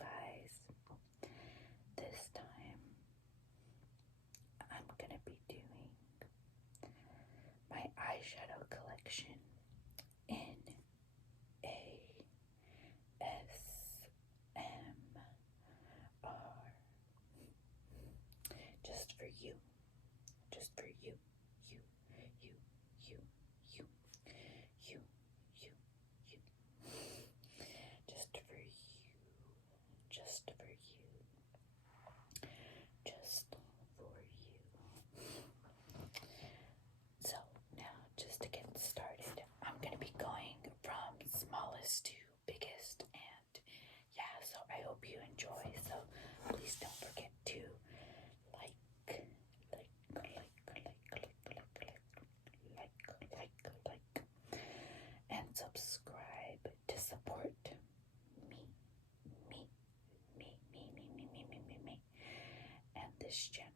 guys. This time I'm gonna be doing my eyeshadow collection in ASMR. Just for you. Just for you. You. Just for you. Just for you. Just for you. So now, just to get started, I'm going to be going from smallest to biggest, and yeah, so I hope you enjoy. So please don't forget to like, and subscribe to support me, and this channel.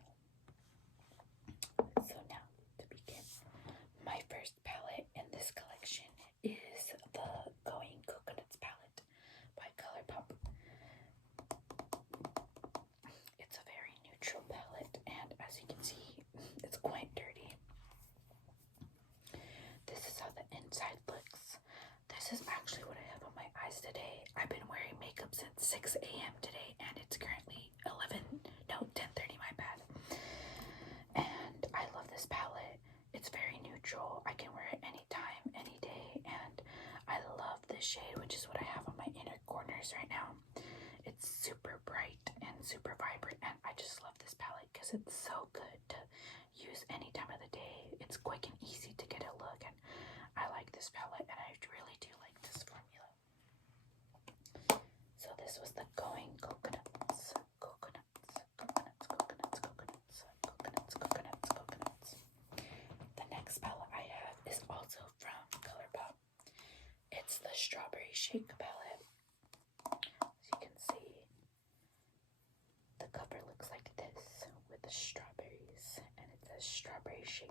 So now, to begin, my first palette in this collection is the Going Coconuts palette by Colourpop. It's a very neutral palette, and as you can see, it's quite dirty. This is how the inside looks. This is actually what I have on my eyes today. I've been wearing makeup since 6 a.m. today, and it's currently 10:30, my bad. And I love this palette. It's very neutral. I can wear it anytime, any day, and I love this shade, which is what I have on my inner corners right now. It's super bright and super vibrant, and I just love this palette because it's so good to use any time of the day. It's quick and easy to get a look, and I like this palette, and I really do like this formula. So this was the Going Coconuts. The next palette I have is also from Colourpop. It's the Strawberry Chic palette. As you can see, the cover looks like this with the strawberries, and it says Strawberry Chic.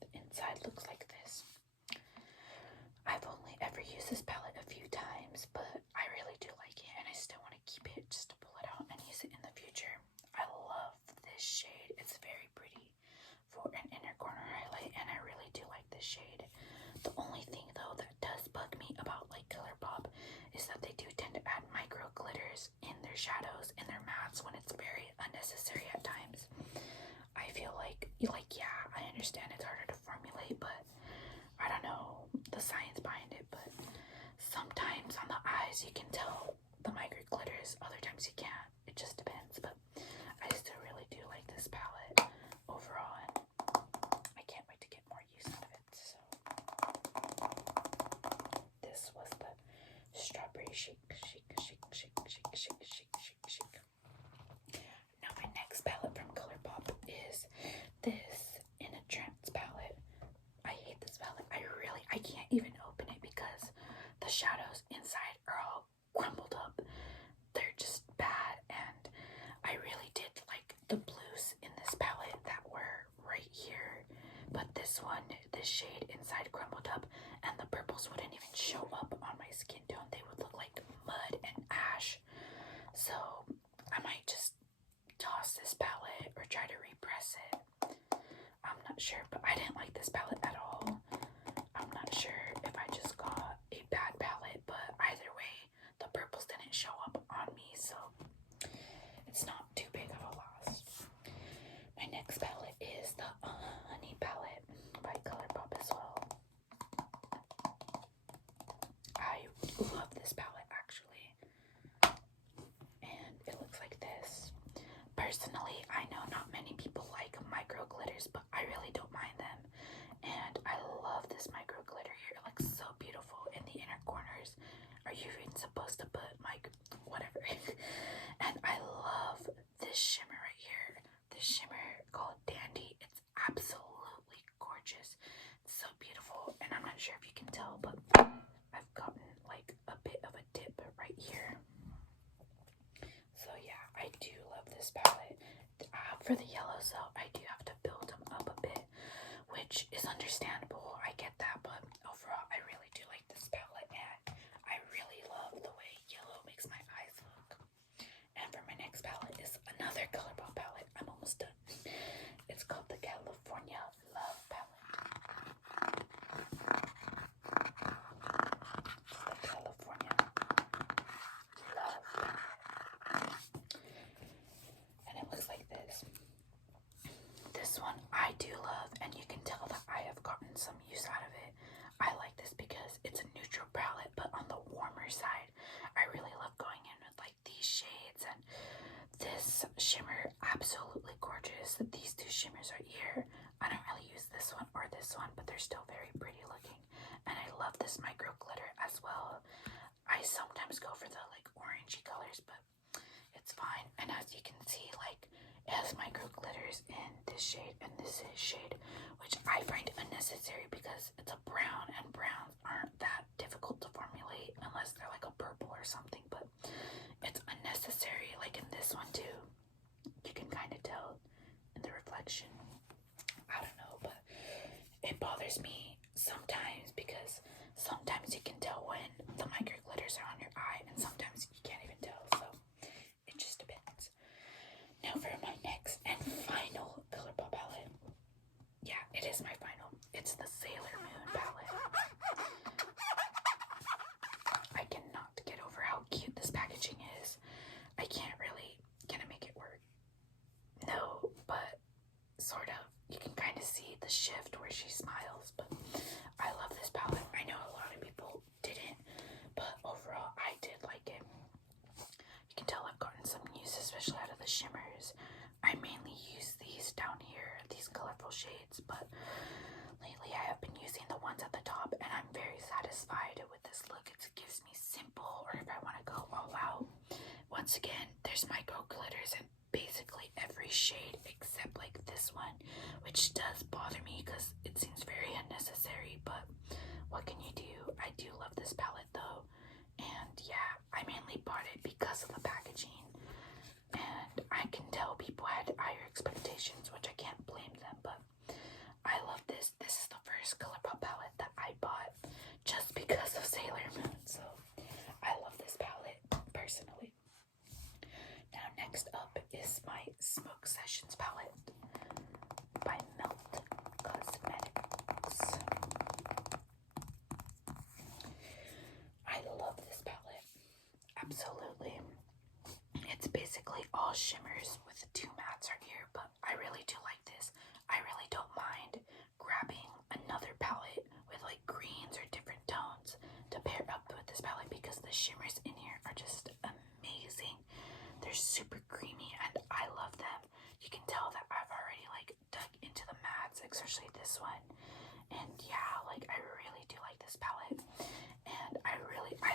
The inside looks like this. I've only ever used this palette a few times, but I really do like it, and I still want to keep it just to pull it out and use it in the future. I love this shade. It's very pretty for an inner corner highlight, and I really do like this shade. The only thing though that does bug me about like Colourpop is that they do tend to add micro glitters in their shadows and their mattes when it's very unnecessary at times. I feel like yeah, I understand it's harder to formulate, but I don't know the science behind it, but sometimes on the eyes you can tell the micro glitters, other times you can't. It just depends, but I still really do like this palette overall, and I can't wait to get more use out of it. So this was the Strawberry Chic. Now my next palette from Colourpop is this In a Trance palette. I hate this palette. I can't even open it because the shadows inside are all crumbled up. They're just bad, and I really did like the blues in this palette that were right here, but this shade inside crumbled up, and the purples wouldn't even show up on my skin tone. They would look like mud and ash. So I might just toss this palette or try to repress it. I'm not sure, but I didn't like this palette at all. I'm not sure if I just got a bad palette, but either way, the purples didn't show up on me, so it's not too big of a loss. My next palette is the Honey palette by Colourpop as well. I love this palette actually, and it looks like this. Personally, I know not many people like micro glitters, but I really don't mind them, and I love this micro glitter here. It looks so beautiful in the inner corners. Are you even supposed to put whatever? And I love this shimmer right here. This shimmer called Dandy. It's absolutely gorgeous. It's so beautiful, and I'm not sure if you can tell, but I've gotten like a bit of a dip right here. So yeah, I do love this palette. For the yellows though, I do have to build them up a bit, which is understandable. I get that, but overall, I really do like this palette. this shimmer, absolutely gorgeous. These two shimmers right here. I don't really use this one or this one, but they're still very pretty looking. And I love this micro glitter as well. I sometimes go for the like orangey colors, but it's fine. And as you can see, like, it has micro glitters in this shade and this shade, which I find unnecessary because it's a brown, and browns aren't that difficult to formulate unless they're like a purple or something, but it's unnecessary. Like in this one too, you can kind of tell in the reflection. I don't know, but it bothers me sometimes because sometimes you can tell when the micro glitters are on your eye and sometimes you can't even tell, so it just depends. Now for my next and final Colourpop palette. Yeah, it is my final. It's the Sailor Moon palette. I cannot get over how cute this packaging is. I can't really, can I make it work? No, but sort of. You can kind of see the shift where she smiles, but I love this palette. I know a lot of people didn't, but overall I did like it. You can tell I've gotten some use, especially out of the shimmers. I mainly use these down here, these colorful shades, but lately I have been using the ones at the top, and I'm very satisfied with this look. It gives me simple, or if I want to go all out. Once again, there's micro glitters in basically every shade except like this one, which does bother me because it seems very unnecessary, but what can you do? I do love this palette though, and yeah, I mainly bought it because of the packaging, and I can tell people had higher expectations, which I can't blame them, but I love this. This is the first Colourpop palette that I bought just because of Sailor Moon, so I love this palette personally. Now next up is my Smoke Sessions palette by Melt Cosmetics. I love this palette, absolutely. It's basically all shimmers with 2 mattes right here, but I really do like this. I really don't mind grabbing another palette with like greens or different tones to pair up with this palette because the shimmers in here are just amazing. They're super creamy and I love them. You can tell that I've already like dug into the mattes, especially this one. And yeah, like I really do like this palette. And I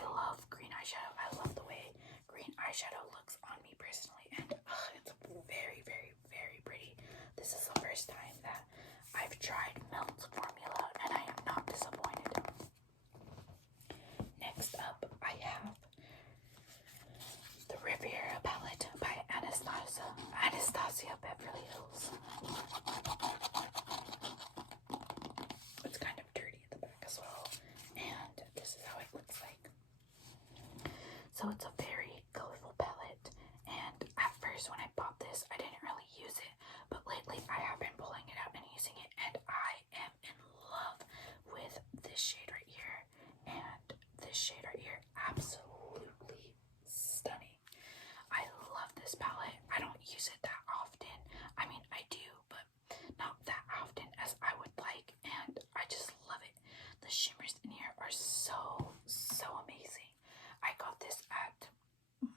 love green eyeshadow. I love the way green eyeshadow looks on me personally. And it's very, very, very pretty. This is the first time that I've tried Melt formula and I am not disappointed. Next up, I have the Riviera palette by Anastasia Beverly Hills. It's kind of dirty at the back as well, and this is how it looks like. So it's a very colorful palette, and at first when I bought this, I didn't really use it, but lately I have been pulling it out and using it, and I am in love with this shade right here, and this shade right here, absolutely stunning. I love this palette. I don't use it that often. I mean, I do, but not that often as I would like, and I just love it. The shimmers in here are so, so amazing. I got this at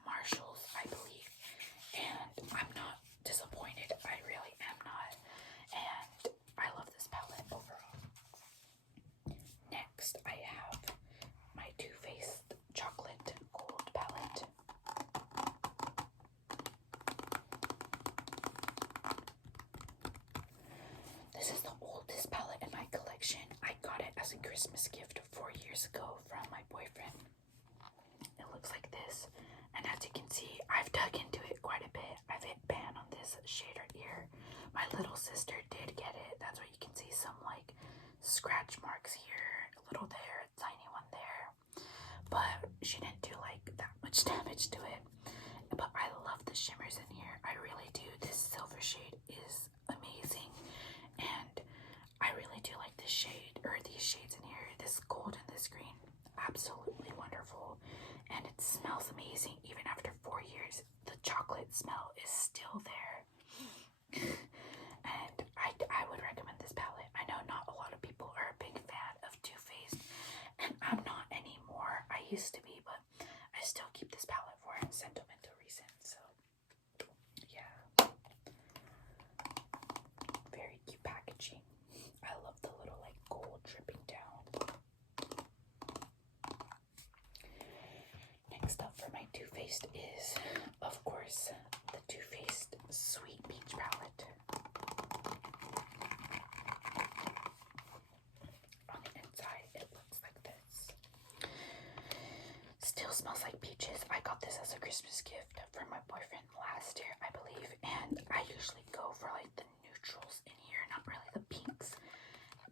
Marshall's, I believe, and I'm not disappointed. I really am not, and I love this palette overall. Next, I have my Too Faced Chocolate Gold palette. This is the oldest palette in my collection. I got it as a Christmas gift 4 years ago from my boyfriend. It looks like this, and as you can see, I've dug into it quite a bit. I've hit ban on this shade right here. My little sister did get it. That's why you can see some like scratch marks here, a little there, a tiny one there, but she didn't do like that much damage to it. But I love the shimmers in here. I really do. This silver shade is amazing, and I really do like this shade, or these shades in here, this gold and this green. Absolutely wonderful, and it smells amazing. Even after 4 years, the chocolate smell is still there. And I would recommend this palette. I know not a lot of people are a big fan of Too Faced, and I'm not anymore. I used to be, but I still keep this palette for sentimental reasons. So yeah, Faced is, of course, the Too Faced Sweet Peach palette. On the inside, it looks like this. Still smells like peaches. I got this as a Christmas gift from my boyfriend last year, I believe, and I usually go for like the neutrals in here, not really the pinks,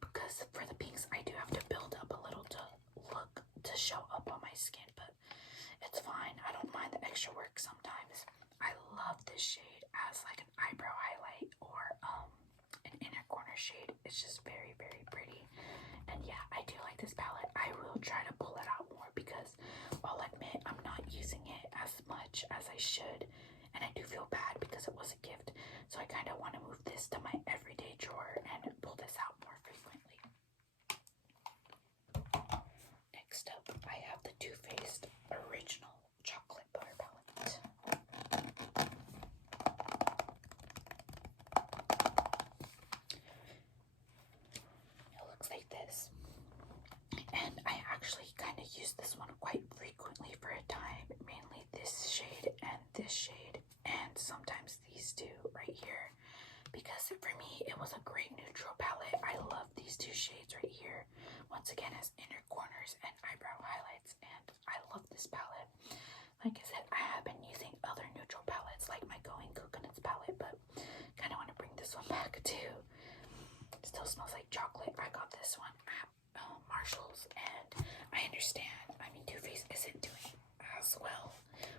because for the pinks I do have to build up a little to show up on my skin, but it's fine. I don't mind the extra work sometimes. I love this shade as like an eyebrow highlight or an inner corner shade. It's just very, very pretty. And yeah, I do like this palette. I will try to pull it out more because I'll admit I'm not using it as much as I should, and I do feel bad because it was a gift. So I kind of want to move this to my everyday drawer and pull this out more frequently. Next up, I have the Too Faced Original Chocolate Butter Palette. It looks like this. And I actually kind of use this one quite frequently for a time. Mainly this shade and this shade. And sometimes these two right here. Because for me, it was a great neutral palette. I love these two shades right here. Once again, as inner corners and eyebrow highlights, and I love this palette. Like I said, I have been using other neutral palettes like my Going Coconuts palette, but kind of want to bring this one back too. Still smells like chocolate. I got this one at Marshall's, and I understand. I mean, Too Faced isn't doing as well,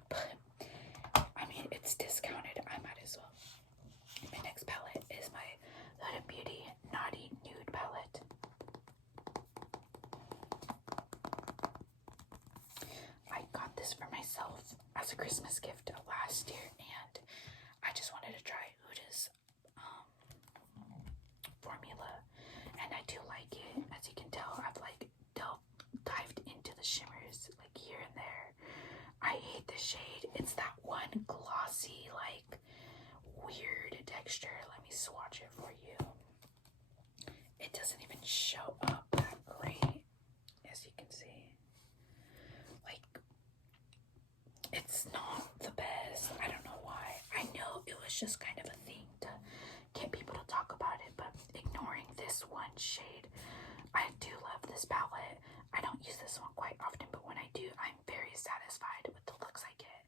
but I mean, it's discounted. I might as well. My next palette is my Huda Beauty Naughty Nude palette. I got this for myself as a Christmas gift last year, and I just wanted to try Huda's formula, and I do like it. As you can tell, I've like dived into the shimmers like here and there. I hate the shade. It's that one glossy, like weird texture. Let me swatch it for you. It doesn't even show up that great, as you can see. Like, it's not the best. I don't know why. I know it was just kind of a thing to get people to talk about it, but ignoring this one shade, I do love this palette. I don't use this one quite often, but when I do, I'm very satisfied with the looks I get.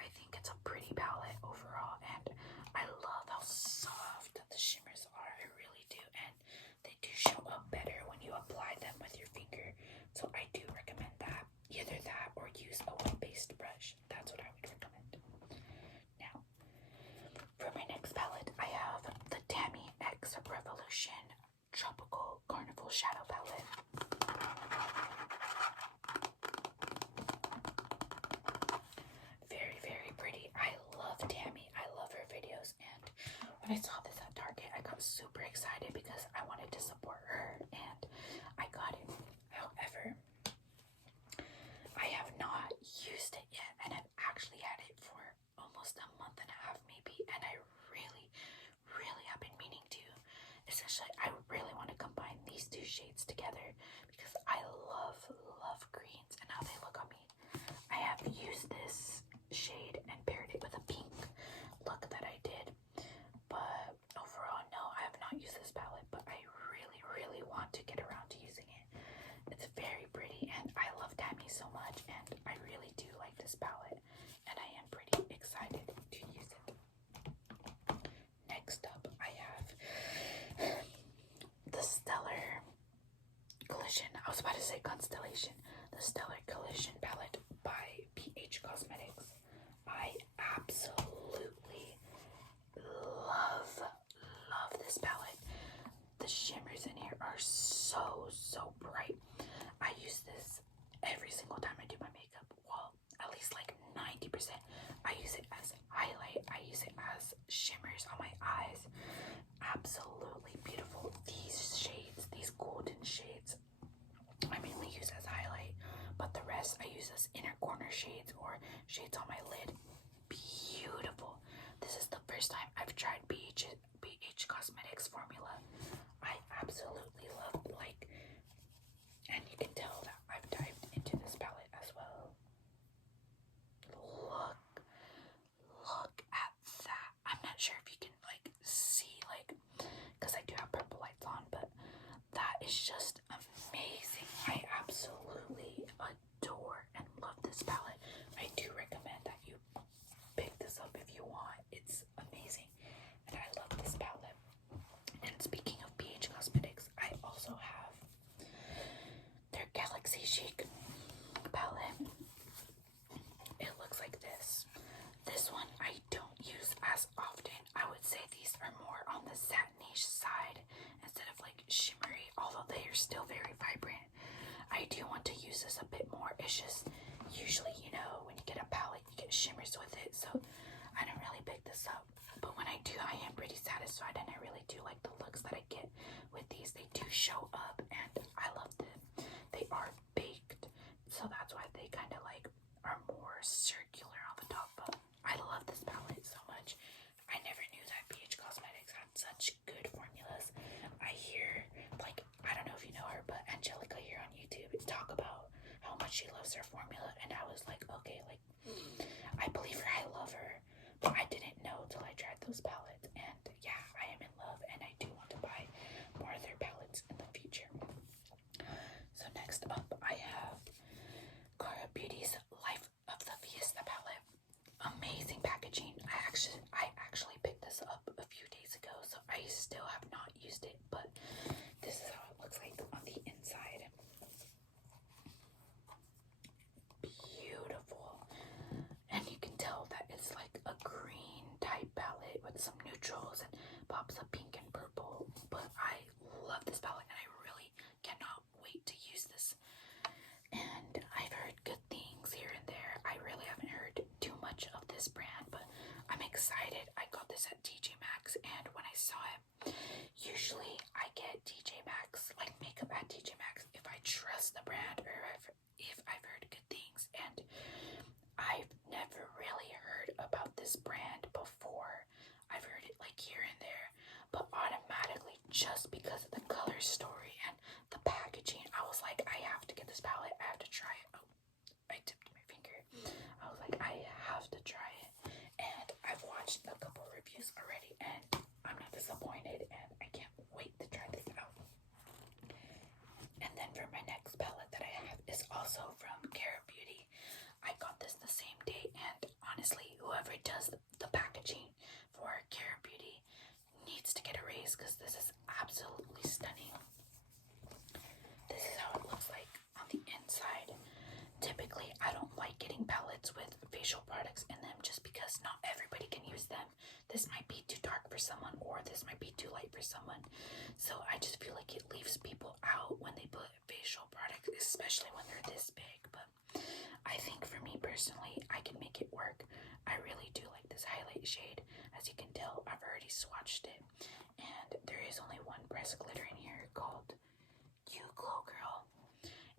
I think it's a pretty palette overall, and I love how soft the shimmers are. I really do, and they do show up better when you apply them with your finger. So I do recommend that. Either that or use a wet-based brush. That's what I would recommend. Now, for my next palette, I have the Tammy X Revolution Tropical Carnival Shadow Palette. Very, very pretty. I love Tammy. I love her videos, and when I saw this at Target, I got super excited because I wanted to support her, and I got it. However, I have not used it yet, and I've actually had it for almost a month and a half maybe, and I really, really have been meaning to. Essentially, I really want to combine these two shades together because I love greens and how they look on me. I have used this shade and paired it with a pink look that I did, but overall, no, I have not used this palette, but I really, really want to get around to using it. It's very pretty, and I love Tammy so much, and I really do like this palette, and I am pretty excited to use it. Next up, I have the Stellar Collision. I was about to say Constellation. The Stellar Collision palette by BH Cosmetics. I absolutely love this palette. The shimmers in here are so bright. I use this every single time I do my makeup. Well, at least like 90%. I use it as highlight. I use it as shimmers on my eyes. Absolutely beautiful. These shades, these golden shades, I mainly use as highlight, but the rest I use as inner corner shades or shades on my lid. Beautiful. This is the first time I've tried BH Cosmetics formula. I absolutely love, like, and you can tell that I've dived into this palette as well. shimmers with it, so I don't really pick this up. But when I do, I am pretty satisfied, and I really do like the looks that I get with these. They do show up, and I love them. They are baked, so that's why they kind of like are more circular on the top. But I love this palette so much. I never knew that BH Cosmetics had such good formulas. I hear, like, I don't know if you know her, but Angelica here on YouTube talk about how much she loves her formula, and I was like, okay, like, I believe her, I love her, but I didn't know till I tried those palettes, and yeah, I am in love, and I do want to buy more of their palettes in the future. So next up, I have Cara Beauty's Life of the Vista palette. Amazing packaging. I actually picked this up a few days ago, so I still have not used it, but this is how it looks like on the inside. Beautiful. And you can tell that it's like a green type palette with some neutrals and pops of pink and purple. But I love this palette, and I really cannot wait to use this. And I've heard good things here and there. I really haven't heard too much of this brand, but I'm excited. I got this at TJ Maxx, and when I saw it, usually I get TJ Maxx, like makeup at TJ Maxx, if I trust the brand or if I've heard good things. And I've never really heard about this brand before. I've heard it like here and there, but automatically, just because of the color story and the packaging, I was like, I have to get this palette. I have to try it. Oh, I tipped my finger. I was like, I have to try it. And I've watched a couple reviews already, and I'm not disappointed, and I can't wait to try this out. And then for my next palette that I have is also from Cara Beauty. I got this the same day, and honestly, whoever does the packaging for Cara Beauty needs to get a raise, because this is absolutely stunning. This is how it looks like on the inside. Typically, I don't like getting palettes with facial products in them just because not everybody can use them. This might be too dark for someone, or this might be too light for someone. So I just feel like it leaves people out when they put facial products, especially when they're this big. But I think for me personally, I can make it work. I really do like this highlight shade. As you can tell, I've already swatched it. And there is only one pressed glitter in here called You Glow Girl.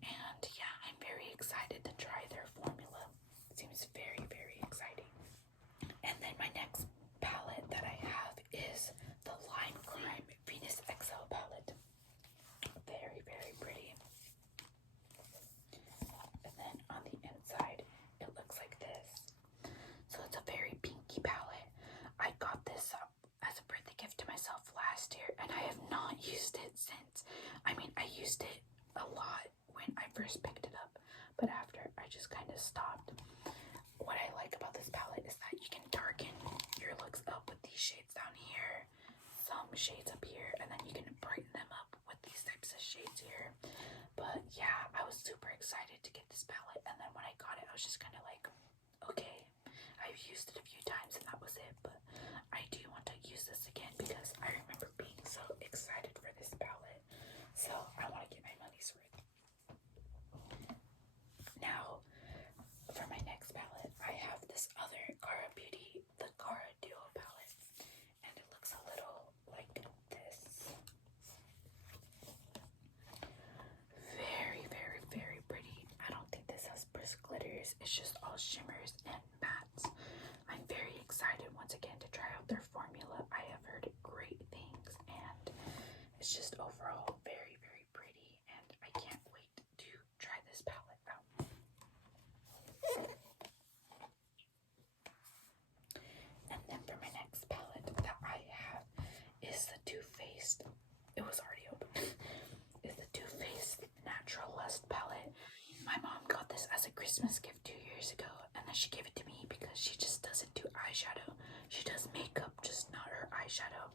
And yeah, I'm very excited to try their formula. It seems very, very exciting. And then my next palette that I have is the Lime Crime Venus XL palette. Very, very pretty. And then on the inside, it looks like this. So it's a very pinky palette. I got this as a birthday gift to myself last year, and I have not used it since. I mean, I used it a lot when I first picked it up, but after I just kind of stopped. What I like about this palette is that you can darken your looks up with these shades down here, some shades up here, and then you can brighten them up with these types of shades here. But yeah, I was super excited to get this palette, and then when I got it, I was just kind of like, okay, I've used it a few times and that was it, but I do want to use this again because I remember being so excited for this palette. So I want to get my money's worth. Now, for my next palette, I have this other Cara Beauty, the Cara Duo palette, and it looks a little like this. Very, very, very pretty. I don't think this has pressed glitters. It's just all shimmers and mattes. I'm very excited once again to try out their formula. I have heard great things, and it's just overall very, very pretty, and I can't wait to try this palette out. And then for my next palette that I have is the Too Faced. It was already open. Is the Too Faced Natural Lust palette. My mom got this as a Christmas gift 2 years ago, and then she gave it to me because she just doesn't do eyeshadow. She does makeup, just not her eyeshadow.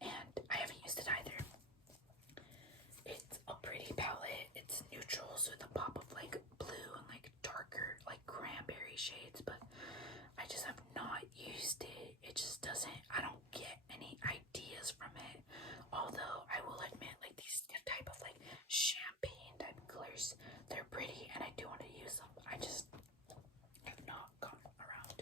And I haven't used it either. It's a pretty palette. It's neutrals with a pop of like blue and like darker like cranberry shades, but I just have not used it. It just doesn't, I don't get any ideas from it. Although I will admit, like these type of like champagne type colors, they're pretty and I do want to use them. I just have not gotten around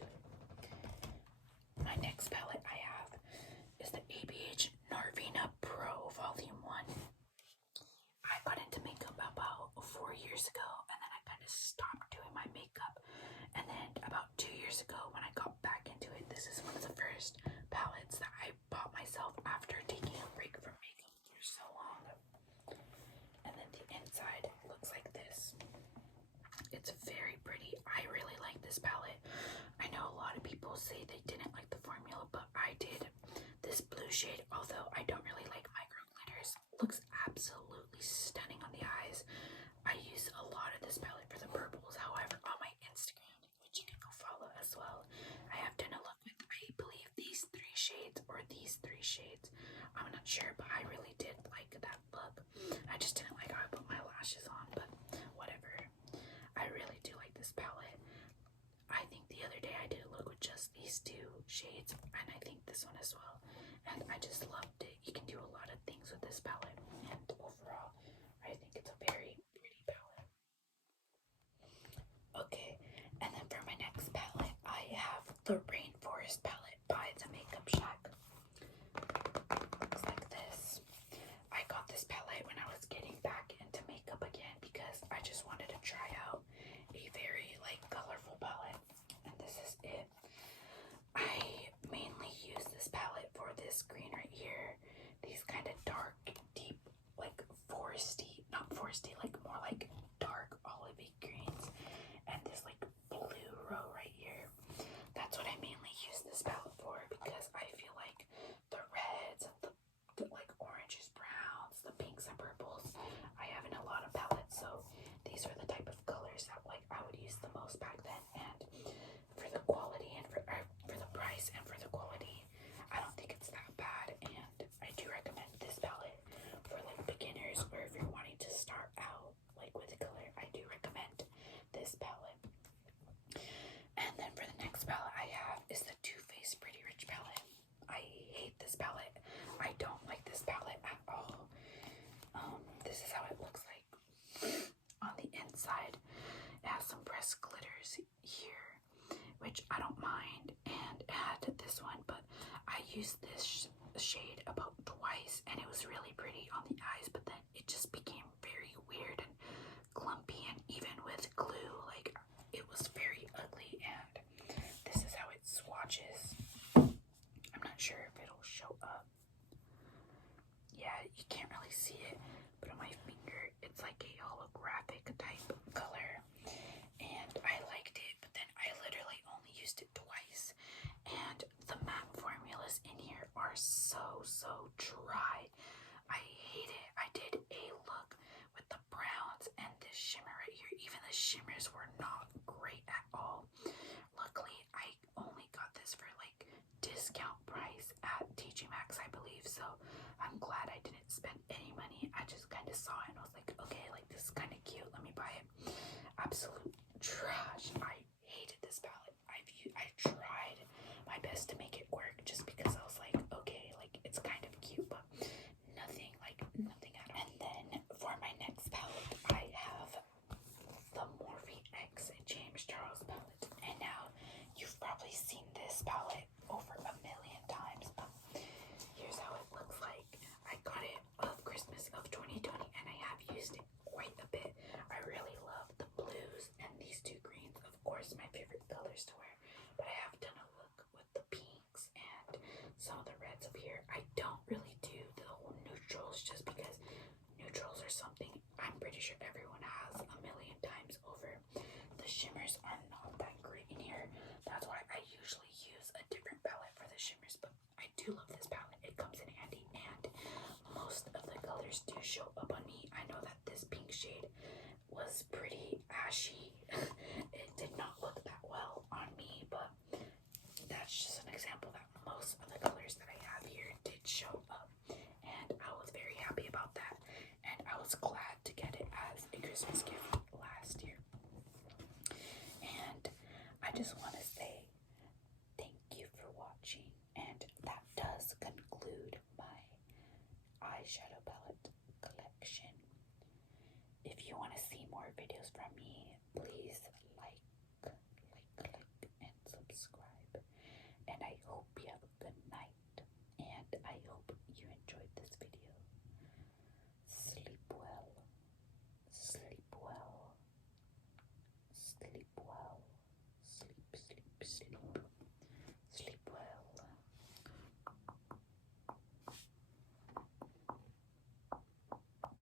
It's very pretty. I really like this palette. I know a lot of people say they didn't like the formula, but I did. This blue shade, although I don't really like micro glitters, looks absolutely stunning on the eyes. I use a lot of this palette for the purples. However, on my Instagram, which you can go follow as well, I have done a look with, I believe, these 3 shades or these 3 shades. I'm not sure, but I really did like that look. I just didn't like how I put my lashes on, but whatever. I really do like this palette. I think the other day I did a look with just these 2 shades, and I think this one as well. And I just loved it. You can do a lot of things with this palette, and overall, I think it's a very pretty palette. Okay, and then for my next palette, I have the Rainforest palette by the Makeup Shack. Looks like this. I got this palette when I was getting back into makeup again because I just wanted to try out a very colorful palette, and this is it. I mainly use this palette for this green right here, these kind of dark, deep, foresty, not foresty, more dark olivey greens, and this blue row right here. That's what I mainly use this palette for because I feel like the reds and the oranges, browns, the pinks and purples I have in a lot of palettes, so these are the type of colors that I would use the most back then. And for the quality and for the price and for the quality, I don't think it's that bad, and I do recommend this palette for beginners, or if you're wanting to start out with color, I do recommend this palette. And then for the next palette I have is the Too Faced Pretty Rich palette. I hate this palette. I don't like this palette at all. This is how it looks like on the inside. It has some pressed glitters here, which I don't mind, and it had this one, but I used this shade about twice, and it was really pretty on the eyes, but then it just became very weird and clumpy, and even with glue, it was very ugly, and this is how it swatches. I'm not sure if it'll show up. Yeah, you can't really see it, but on my finger, it's like a holographic type color, and I liked it, but then I literally only used it twice, and the matte formulas in here are so dry. I hate it. I did a look with the browns and this shimmer right here. Even the shimmers were not great at all. Luckily, I only got this for discount price at TJ Maxx, I believe, so I'm glad I didn't spend any money. I just kind of saw it and I was like, okay, this is kind of cute, let me buy it. Absolute trash. I hated this palette. I tried my best to make it work just because I was like, okay, it's kind of cute, but nothing at all. And then for my next palette, I have the Morphe X James Charles palette. And now you've probably seen this palette over a million times, but here's how it looks like. I got it of Christmas of 2020, and I have used it quite a bit. I really love the blues and these 2 greens, of course, my favorite colors to wear, but I have done a look with the pinks and some of the reds up here. I don't really do the whole neutrals just because neutrals are something I'm pretty sure everyone has a million times over. The shimmers are not that great in here. That's why I usually use a different palette for the shimmers, but I do love this palette. It comes in handy, and most of the colors do show up on me. I know that this pink shade was pretty ashy. It did not look that well on me, but that's just an example that most of the colors that I have here did show up, and I was very happy about that, and I was glad to get it as a Christmas gift last year. And I just want to say thank you for watching, and that does conclude my eyeshadow palette collection. If you want to see more videos from me, please